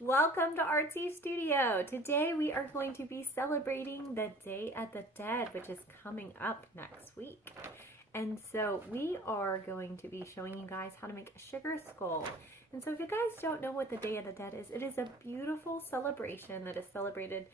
Welcome to Artsy Studio. Today we are going to be celebrating the Day of the Dead, which is coming up next week. And so we are going to be showing you guys how to make a sugar skull. And so if you guys don't know what the Day of the Dead is, it is a beautiful celebration that is celebrated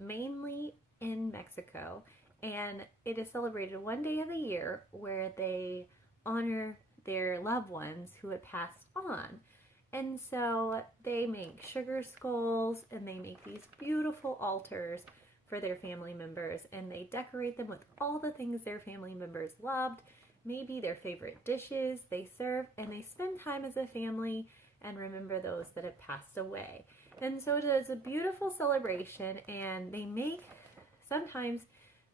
mainly in Mexico. And it is celebrated one day of the year where they honor their loved ones who had passed on. And so they make sugar skulls and they make these beautiful altars for their family members, and they decorate them with all the things their family members loved, maybe their favorite dishes they serve, and they spend time as a family and remember those that have passed away. And so it is a beautiful celebration, and they make sometimes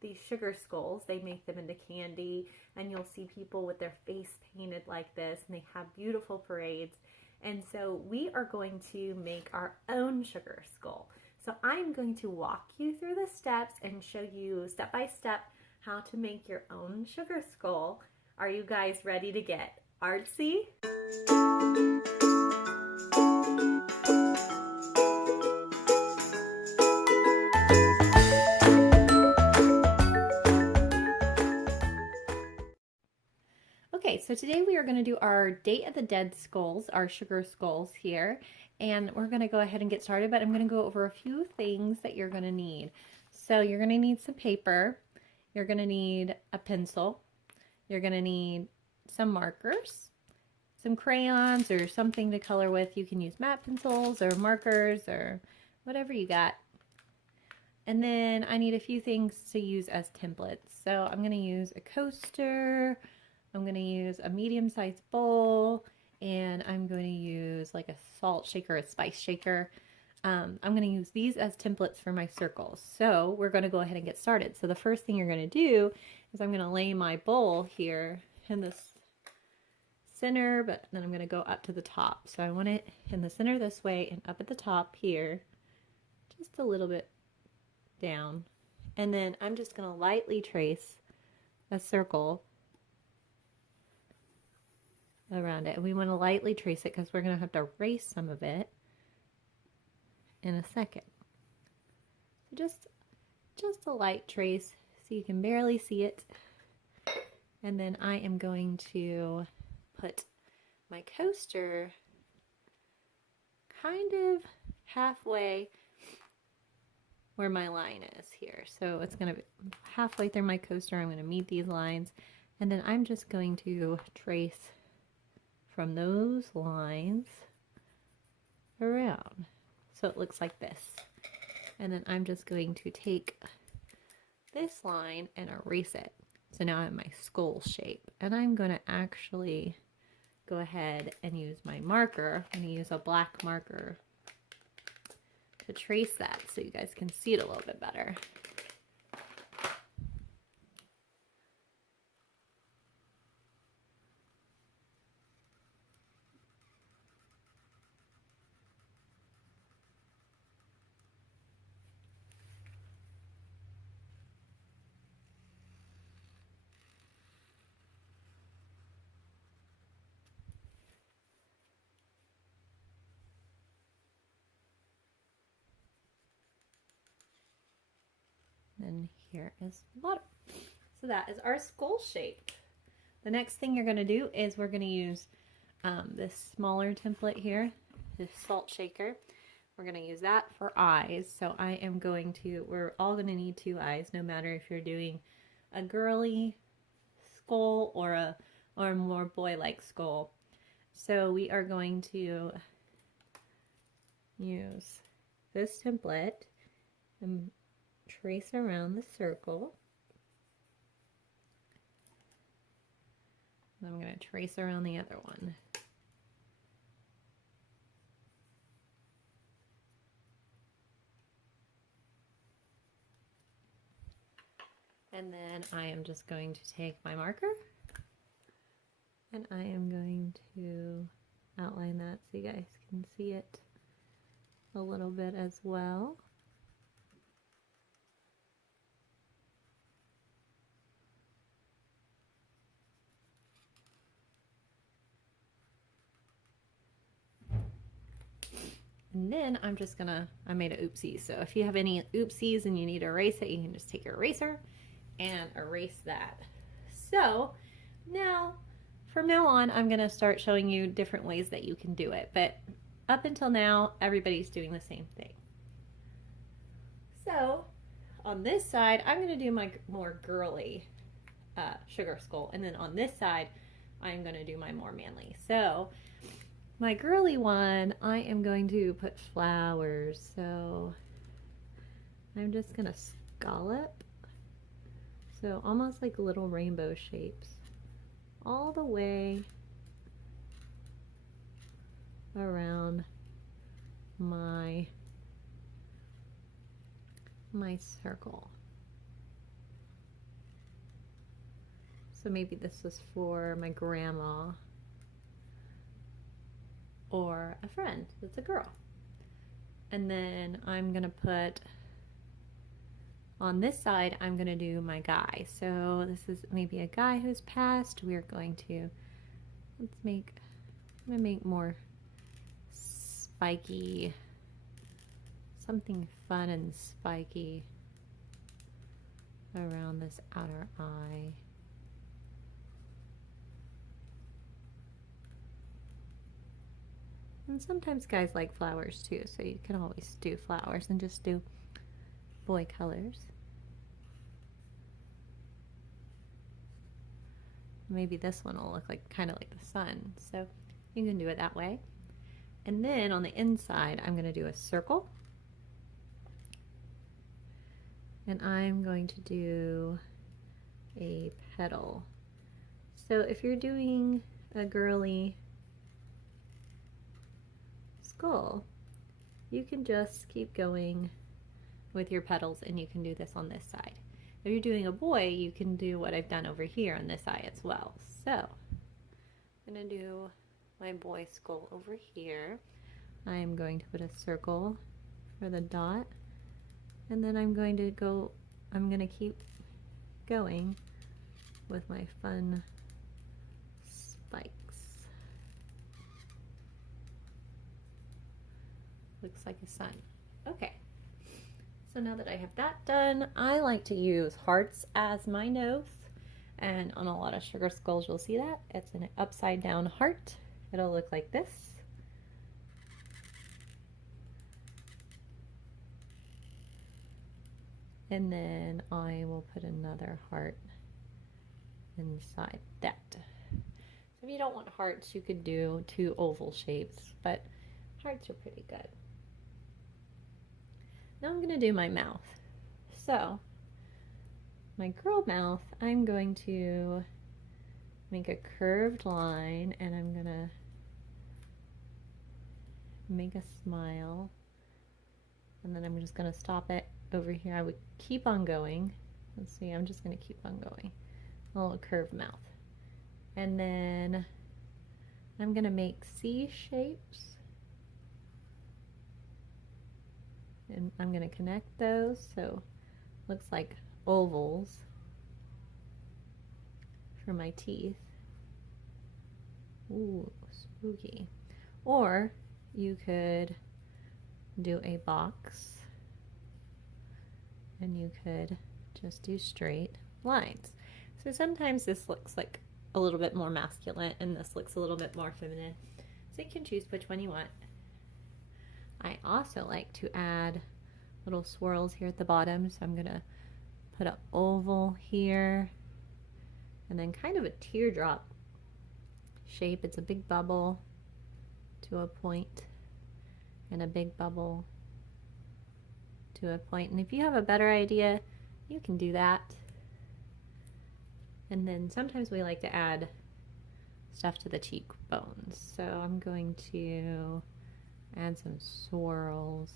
these sugar skulls, they make them into candy, and you'll see people with their face painted like this, and they have beautiful parades. And so we are going to make our own sugar skull. So I'm going to walk you through the steps and show you step by step how to make your own sugar skull. Are you guys ready to get artsy? Okay, so today we are going to do our Day of the Dead skulls, our sugar skulls here, and we're going to go ahead and get started, but I'm going to go over a few things that you're going to need. So you're going to need some paper, you're going to need a pencil, you're going to need some markers, some crayons or something to color with. You can use matte pencils or markers or whatever you got. And then I need a few things to use as templates. So I'm going to use a coaster, I'm going to use a medium-sized bowl, and I'm going to use like a salt shaker, a spice shaker. I'm going to use these as templates for my circles. So we're going to go ahead and get started. So the first thing you're going to do is I'm going to lay my bowl here in the center, but then I'm going to go up to the top. So I want it in the center this way and up at the top here, just a little bit down. And then I'm just going to lightly trace a circle around it. And we want to lightly trace it because we're going to have to erase some of it in a second. So just a light trace so you can barely see it. And then I am going to put my coaster kind of halfway where my line is here. So it's going to be halfway through my coaster. I'm going to meet these lines, and then I'm just going to trace from those lines around. So it looks like this. And then I'm just going to take this line and erase it. So now I have my skull shape. And I'm going to actually go ahead and use my marker. I'm going to use a black marker to trace that so you guys can see it a little bit better. And here is the bottom. So that is our skull shape. The next thing you're going to do is we're going to use this smaller template here, this salt shaker. We're going to use that for eyes. So I am going to, we're all going to need two eyes, no matter if you're doing a girly skull or a more boy-like skull. So we are going to use this template and trace around the circle. And I'm going to trace around the other one. And then I am just going to take my marker and I am going to outline that so you guys can see it a little bit as well. And then I'm just gonna, I made an oopsie. So if you have any oopsies and you need to erase it, you can just take your eraser and erase that. So now, from now on, I'm gonna start showing you different ways that you can do it. But up until now, everybody's doing the same thing. So on this side, I'm gonna do my more girly sugar skull. And then on this side, I'm gonna do my more manly. So my girly one, I am going to put flowers. So I'm just gonna scallop. So almost like little rainbow shapes all the way around my circle. So maybe this was for my grandma or a friend that's a girl. And then I'm gonna put on this side, I'm gonna do my guy. So this is maybe a guy who's passed. We're going to, I'm gonna make more spiky, something fun and spiky around this outer eye. And sometimes guys like flowers too, so you can always do flowers and just do boy colors. Maybe this one will look like kind of like the sun, so you can do it that way. And then on the inside, I'm going to do a circle. And I'm going to do a petal. So if you're doing a girly skull, you can just keep going with your petals, and you can do this on this side. If you're doing a boy, you can do what I've done over here on this eye as well. So I'm going to do my boy skull over here. I'm going to put a circle for the dot, and then I'm going to keep going with my fun spikes. Looks like a sun. Okay. So now that I have that done, I like to use hearts as my nose. And on a lot of sugar skulls, you'll see that. It's an upside down heart. It'll look like this. And then I will put another heart inside that. So if you don't want hearts, you could do two oval shapes, but hearts are pretty good. Now I'm going to do my mouth. So my girl mouth, I'm going to make a curved line, and I'm going to make a smile, and then I'm just going to stop it over here. I would keep on going. Let's see, I'm just going to keep on going. A little curved mouth. And then I'm going to make C shapes. And I'm going to connect those, so looks like ovals for my teeth. Ooh, spooky. Or you could do a box, and you could just do straight lines. So sometimes this looks like a little bit more masculine, and this looks a little bit more feminine. So you can choose which one you want. I also like to add little swirls here at the bottom, so I'm gonna put an oval here, and then kind of a teardrop shape. It's a big bubble to a point, and a big bubble to a point. And if you have a better idea, you can do that. And then sometimes we like to add stuff to the cheekbones, so I'm going to add some swirls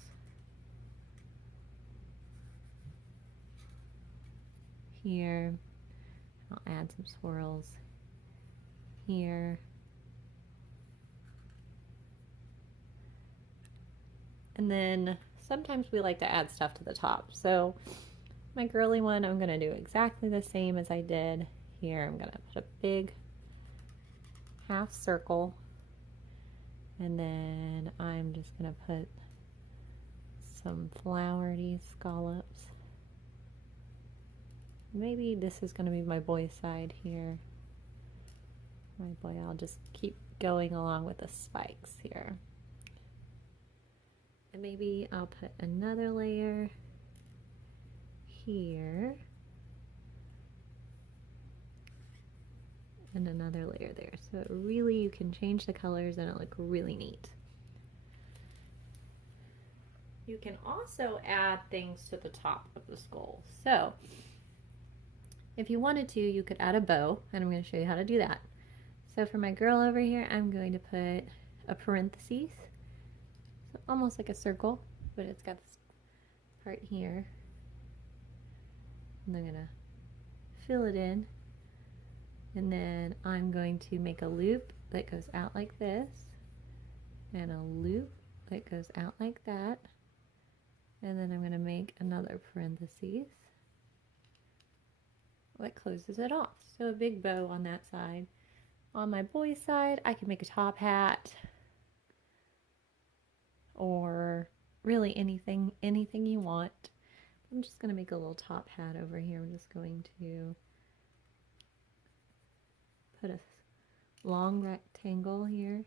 here. I'll add some swirls here. And then sometimes we like to add stuff to the top. So my girly one, I'm going to do exactly the same as I did here. I'm going to put a big half circle, and then I'm just going to put some flowery scallops. Maybe this is going to be my boy's side here. My boy, I'll just keep going along with the spikes here. And maybe I'll put another layer here. And another layer there. So it really, you can change the colors and it look really neat. You can also add things to the top of the skull. So if you wanted to, you could add a bow, and I'm going to show you how to do that. So for my girl over here, I'm going to put a parentheses, so almost like a circle, but it's got this part here. And I'm going to fill it in, and then I'm going to make a loop that goes out like this, and a loop that goes out like that, and then I'm going to make another parentheses that closes it off. So a big bow on that side. On my boy's side, I can make a top hat, or really anything you want. I'm just going to make a little top hat over here. I'm just going to put a long rectangle here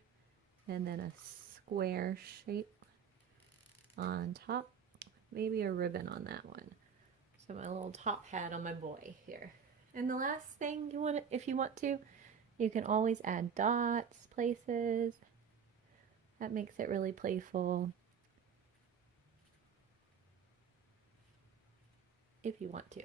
and then a square shape on top. Maybe a ribbon on that one. So my little top hat on my boy here. And the last thing you want, if you want to, you can always add dots, places. That makes it really playful. If you want to.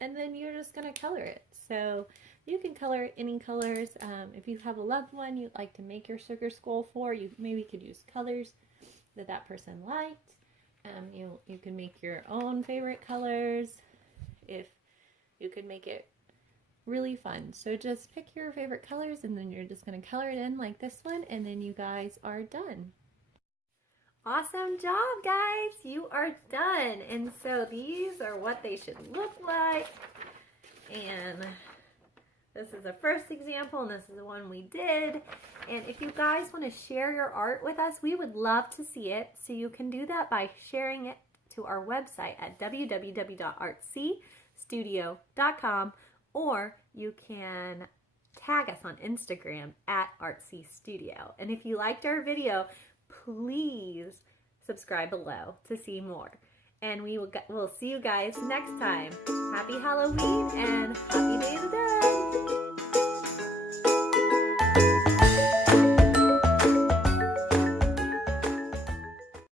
And then you're just going to color it. So you can color any colors. If you have a loved one you'd like to make your sugar skull for, you maybe could use colors that that person liked. You can make your own favorite colors. If you could make it really fun. So just pick your favorite colors, and then you're just going to color it in like this one, and then you guys are done. Awesome job, guys! You are done. And so these are what they should look like. And this is the first example, and this is the one we did. And if you guys want to share your art with us, we would love to see it. So you can do that by sharing it to our website at www.artsystudio.com, or you can tag us on Instagram at artsystudio. And if you liked our video, please subscribe below to see more. And we'll see you guys next time. Happy Halloween and happy Day of the Dead!